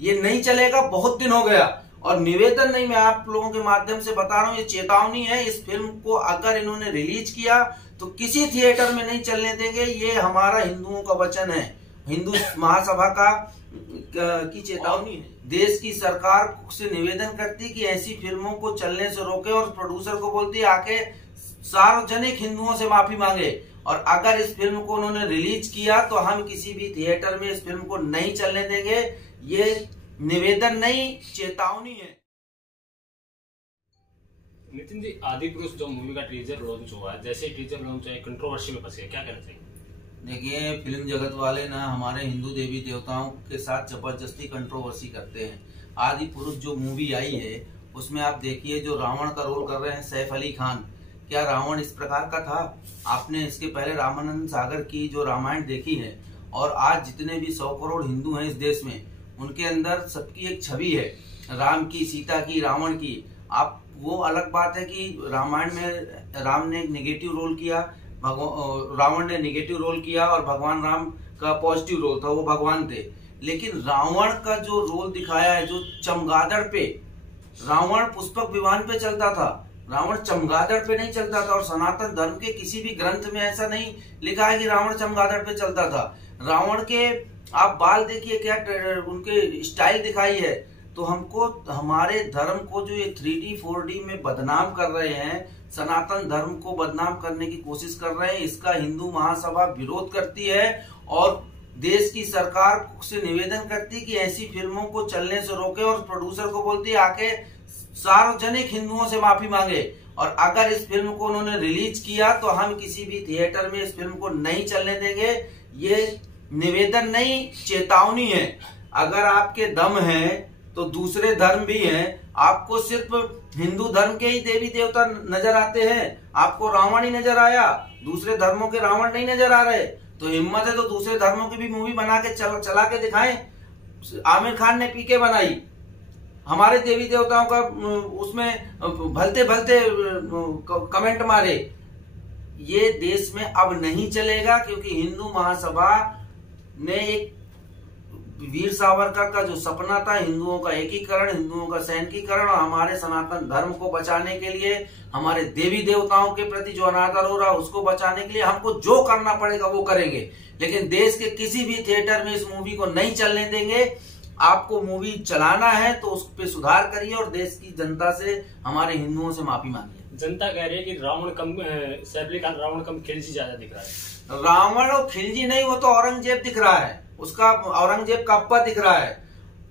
ये नहीं चलेगा, बहुत दिन हो गया। और निवेदन नहीं, मैं आप लोगों के माध्यम से बता रहा हूँ, ये चेतावनी है। इस फिल्म को अगर इन्होंने रिलीज किया तो किसी थिएटर में नहीं चलने देंगे। ये हमारा हिंदुओं का वचन है, हिंदू महासभा की चेतावनी है। देश की सरकार से निवेदन करती कि ऐसी फिल्मों को चलने से रोके और प्रोड्यूसर को बोलती आके सार्वजनिक हिंदुओं से माफी मांगे। और अगर इस फिल्म को उन्होंने रिलीज किया तो हम किसी भी थिएटर में इस फिल्म को नहीं चलने देंगे। ये निवेदन नहीं, चेतावनी है। नितिन जी, आदि पुरुष जो मूवी का टीजर लॉन्च हुआ है, जैसे टीजर लॉन्च हुआ, कंट्रोवर्सी में फंसे, क्या कहना चाहिए? देखिए, फिल्म जगत वाले ना हमारे हिंदू देवी देवताओं के साथ जबरदस्ती कंट्रोवर्सी करते हैं। आदि पुरुष जो मूवी आई है उसमें आप देखिए, जो रावण का रोल कर रहे हैं सैफ अली खान, क्या रावण इस प्रकार का था? आपने इसके पहले रामानंद सागर की जो रामायण देखी है, और आज जितने भी 100 करोड़ हिंदू हैं इस देश में, उनके अंदर सबकी एक छवि है, राम की, सीता की, रावण की। आप वो अलग बात है कि रामायण में राम ने एक नेगेटिव रोल किया, रावण ने नेगेटिव रोल किया, और भगवान राम का पॉजिटिव रोल था, वो भगवान थे। लेकिन रावण का जो रोल दिखाया है, जो चमगादड़ पे, रावण पुष्पक विमान पे चलता था, रावण चमगादड़ पे नहीं चलता था। और सनातन धर्म के किसी भी ग्रंथ में ऐसा नहीं लिखा है कि रावण चमगादड़ पे चलता था। रावण के आप बाल देखिए, क्या उनके स्टाइल दिखाई है। तो हमको हमारे धर्म को जो ये 3D 4D में बदनाम कर रहे हैं, सनातन धर्म को बदनाम करने की कोशिश कर रहे हैं, इसका हिंदू महासभा विरोध करती है। और देश की सरकार से निवेदन करती कि ऐसी फिल्मों को चलने से रोके, और प्रोड्यूसर को बोलती आके सार्वजनिक हिंदुओं से माफी मांगे। और अगर इस फिल्म को उन्होंने रिलीज किया तो हम किसी भी थिएटर में इस फिल्म को नहीं चलने देंगे। ये निवेदन नहीं, चेतावनी है। अगर आपके दम है तो दूसरे धर्म भी हैं। आपको सिर्फ हिंदू धर्म के ही देवी देवता नजर आते हैं, आपको रावण ही नजर आया, दूसरे धर्मों के रावण नहीं नजर आ रहे। तो हिम्मत है तो दूसरे धर्मों की भी मूवी बना के चला के दिखाएं। आमिर खान ने पीके बनाई, हमारे देवी देवताओं का उसमें भलते भलते कमेंट मारे। ये देश में अब नहीं चलेगा, क्योंकि हिंदू महासभा ने एक वीर सावरकर का जो सपना था, हिंदुओं का एकीकरण, हिंदुओं का सैनिकीकरण, और हमारे सनातन धर्म को बचाने के लिए, हमारे देवी देवताओं के प्रति जो अनादर हो रहा है उसको बचाने के लिए हमको जो करना पड़ेगा वो करेंगे। लेकिन देश के किसी भी थिएटर में इस मूवी को नहीं चलने देंगे। आपको मूवी चलाना है तो उस पर सुधार करिए, और देश की जनता से, हमारे हिंदुओं से माफी मांगिए। जनता कह रही है कि रावण कम, सैफ अली खान रावण कम, खिलजी ज्यादा दिख रहा है। रावण और खिलजी नहीं, वो तो औरंगजेब दिख रहा है, उसका औरंगजेब का अब्बा दिख रहा है।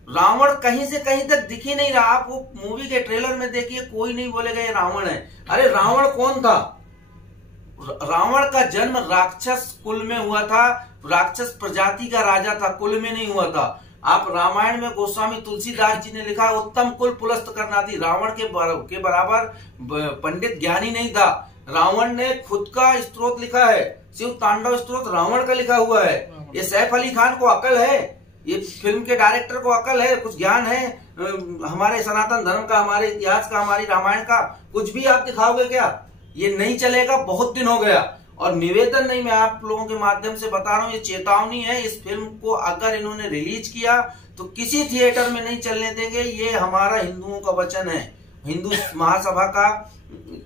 रावण कहीं से कहीं तक दिख ही नहीं रहा। आप वो मूवी के ट्रेलर में देखिए, कोई नहीं बोलेगा ये रावण है। अरे रावण कौन था? रावण का जन्म राक्षस कुल में हुआ था, राक्षस प्रजाति का राजा था, कुल में नहीं हुआ था। आप रामायण में गोस्वामी तुलसीदास जी ने लिखा, उत्तम कुल पुलस्त करना थी। रावण के बराबर पंडित ज्ञानी नहीं था। रावण ने खुद का स्त्रोत लिखा है, शिव तांडव स्त्रोत रावण का लिखा हुआ है। ये सैफ अली खान को अकल है, ये फिल्म के डायरेक्टर को अकल है, कुछ ज्ञान है हमारे सनातन धर्म का, हमारे इतिहास का, हमारी रामायण का, कुछ भी आप दिखाओगे क्या? ये नहीं चलेगा, बहुत दिन हो गया। और निवेदन नहीं, मैं आप लोगों के माध्यम से बता रहा हूँ, ये चेतावनी है। इस फिल्म को अगर इन्होंने रिलीज किया तो किसी थिएटर में नहीं चलने देंगे। ये हमारा हिंदुओं का वचन है, हिंदू महासभा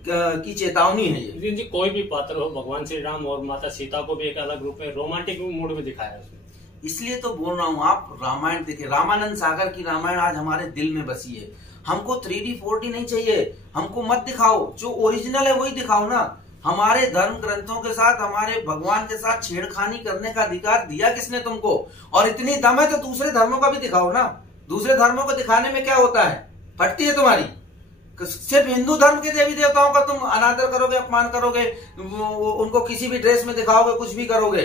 की चेतावनी है। ये जी, कोई भी पात्र हो, भगवान श्री राम और माता सीता को भी एक अलग रूप में रोमांटिक मूड में दिखाया है उसमें। इसलिए तो बोल रहा हूँ, आप रामायण देखिए, रामानंद सागर की रामायण आज हमारे दिल में बसी है। हमको 3D 4D नहीं चाहिए, हमको मत दिखाओ, जो ओरिजिनल है वही दिखाओ ना। हमारे धर्म ग्रंथों के साथ, हमारे भगवान के साथ छेड़खानी करने का अधिकार दिया किसने तुमको? और इतनी दम है तो दूसरे धर्मों का भी दिखाओ ना। दूसरे धर्मों को दिखाने में क्या होता है? फटती है तुम्हारी। सिर्फ हिंदू धर्म के देवी देवताओं का तुम अनादर करोगे, अपमान करोगे, उनको किसी भी ड्रेस में दिखाओगे, कुछ भी करोगे।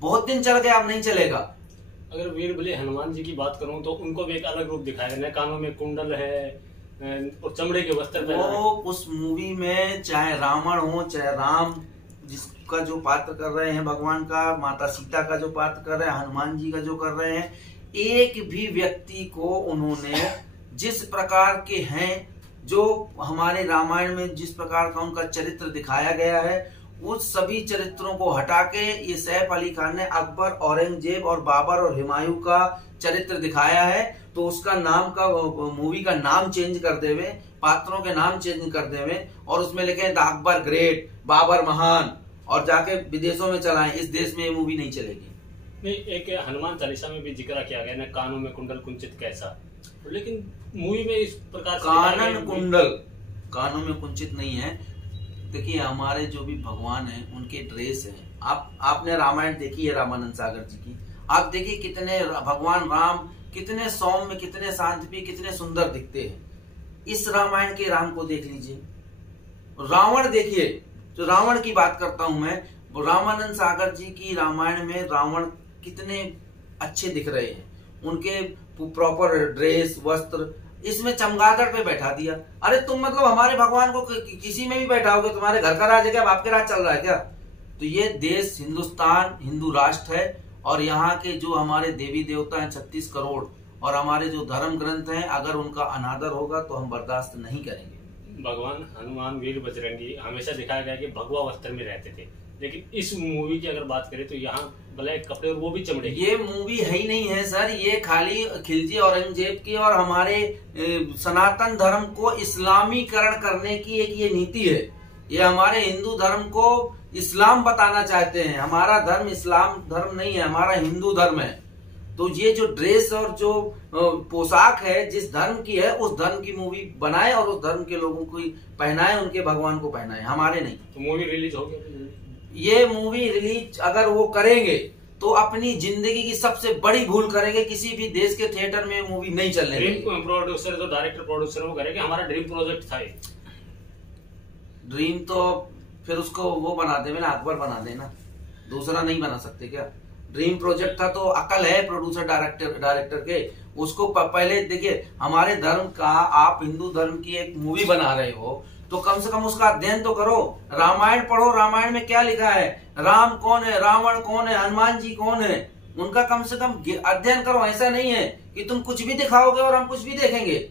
बहुत दिन चल गया, अब नहीं चलेगा। अगर वीर बलि हनुमान जी की बात करूं तो उनको भी एक अलग रूप दिखाया गया, कानों में कुंडल है और चमड़े के वस्त्र पहना है। वो उस मूवी में चाहे रावण हो चाहे राम, जिसका जो पात्र कर रहे हैं भगवान का, माता सीता का जो पात्र कर रहे हैं, हनुमान जी का जो कर रहे हैं, एक भी व्यक्ति को उन्होंने जिस प्रकार के हैं, जो हमारे रामायण में जिस प्रकार का उनका चरित्र दिखाया गया है, उस सभी चरित्रों को हटा के ये सैफ अली खान ने अकबर, औरंगजेब और बाबर और हुमायूं का चरित्र दिखाया है। तो उसका नाम का, मूवी का नाम चेंज कर देवे, पात्रों के नाम चेंज कर देवे और उसमें लिखे द अकबर ग्रेट, बाबर महान, और जाके विदेशों में चलाएं। इस देश में ये मूवी नहीं चलेगी। नहीं, एक हनुमान चालीसा में भी जिक्र किया गया ना, कानों में कुंडल कुंचित कैसा, लेकिन मूवी में इस प्रकार कानन कुंडल कानों में कुंचित नहीं है। देखिए हमारे जो भी भगवान हैं उनके ड्रेस हैं। आपने रामायण देखी है रामानंद सागर जी की, आप देखिए कितने भगवान राम कितने सौम्य, कितने शांति, कितने सुंदर दिखते हैं। इस रामायण के राम को देख लीजिए। रावण देखिए, तो रावण की बात करता हूं मैं, रामानंद सागर जी की रामायण में रावण कितने अच्छे दिख रहे हैं। उनके प्रॉपर ड्रेस, वस्त्र, इसमें चमगादड़ पे बैठा दिया। अरे तुम मतलब हमारे भगवान को किसी में भी बैठाओगे, तुम्हारे घर का राज है क्या, आपके राज चल रहा है क्या? तो ये देश हिंदुस्तान हिंदू राष्ट्र है और यहाँ के जो हमारे देवी देवता हैं 36 करोड़ और हमारे जो धर्म ग्रंथ हैं, अगर उनका अनादर होगा तो हम बर्दाश्त नहीं करेंगे। भगवान हनुमान, वीर बजरंगी हमेशा दिखाया गया कि भगवा वस्त्र में रहते थे, लेकिन इस मूवी की अगर बात करें तो यहाँ ब्लैक कपड़े और वो भी चमड़े। ये मूवी है ही नहीं है सर, ये खाली खिलजी औरंगजेब की और हमारे सनातन धर्म को इस्लामीकरण करने की एक ये नीति है। ये हमारे हिंदू धर्म को इस्लाम बताना चाहते हैं। हमारा धर्म इस्लाम धर्म नहीं है, हमारा हिंदू धर्म है। तो ये जो ड्रेस और जो पोशाक है जिस धर्म की है, उस धर्म की मूवी बनाए और उस धर्म के लोगों को पहनाए, उनके भगवान को पहनाए, हमारे नहीं। तो मूवी रिलीज हो गई। ये मूवी रिलीज अगर वो करेंगे तो अपनी जिंदगी की सबसे बड़ी भूल करेंगे। किसी भी देश के थिएटर में मूवी नहीं चलने देंगे। ड्रीम प्रोड्यूसर, जो डायरेक्टर प्रोड्यूसर वो करेंगे, हमारा ड्रीम प्रोजेक्ट था। ड्रीम तो फिर उसको वो बना देवे ना, अकबर बना देना, दूसरा नहीं बना सकते क्या? ड्रीम प्रोजेक्ट था तो अकल है प्रोड्यूसर डायरेक्टर के, उसको पहले देखिए। हमारे धर्म का, आप हिंदू धर्म की एक मूवी बना रहे हो तो कम से कम उसका अध्ययन तो करो। रामायण पढ़ो, रामायण में क्या लिखा है, राम कौन है, रावण कौन है, हनुमान जी कौन है, उनका कम से कम अध्ययन करो। ऐसा नहीं है कि तुम कुछ भी दिखाओगे और हम कुछ भी देखेंगे।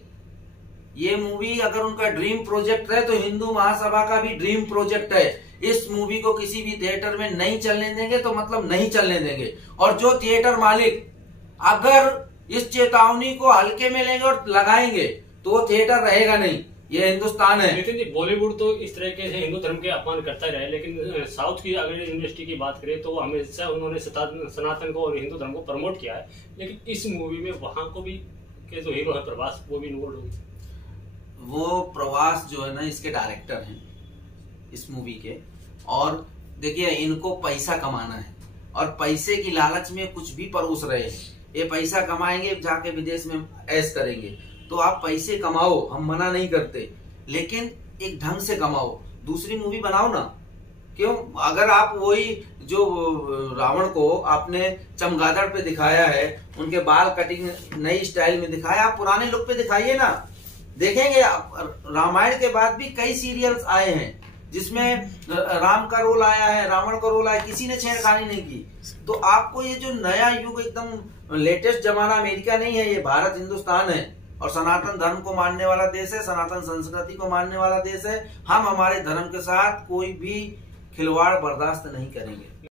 ये मूवी अगर उनका ड्रीम प्रोजेक्ट है तो हिंदू महासभा का भी ड्रीम प्रोजेक्ट है। इस मूवी को किसी भी थिएटर में नहीं चलने देंगे तो मतलब नहीं चलने देंगे। और जो थिएटर मालिक अगर इस चेतावनी को हल्के में लेंगे और लगाएंगे तो वो थिएटर रहेगा नहीं। ये हिंदुस्तान है। नितिन जी, बॉलीवुड तो इस तरीके से हिंदू धर्म के अपमान करता ही रहे, लेकिन साउथ की अगर इंडस्ट्री की बात करें तो हमेशा उन्होंने सनातन को और हिंदू धर्म को प्रमोट किया है। लेकिन इस मूवी में वहां को भी के जो हीरो है प्रभास, वो भी इन्वॉल्व हो गए। वो प्रवास जो है ना, इसके डायरेक्टर हैं इस मूवी के। और देखिए इनको पैसा कमाना है और पैसे की लालच में कुछ भी परोस रहे हैं। ये पैसा कमाएंगे, जाके विदेश में ऐश करेंगे। तो आप पैसे कमाओ, हम मना नहीं करते, लेकिन एक ढंग से कमाओ, दूसरी मूवी बनाओ ना। क्यों? अगर आप वही जो रावण को आपने चमगादड़ पे दिखाया है, उनके बाल कटिंग नई स्टाइल में दिखाया, आप पुराने लुक पे दिखाइए ना। देखेंगे रामायण के बाद भी कई सीरियल्स आए हैं जिसमें राम का रोल आया है, रावण का रोल आया, किसी ने छेड़खानी नहीं की। तो आपको ये जो नया युग, एकदम लेटेस्ट जमाना अमेरिका नहीं है, ये भारत हिंदुस्तान है और सनातन धर्म को मानने वाला देश है, सनातन संस्कृति को मानने वाला देश है। हम हमारे धर्म के साथ कोई भी खिलवाड़ बर्दाश्त नहीं करेंगे।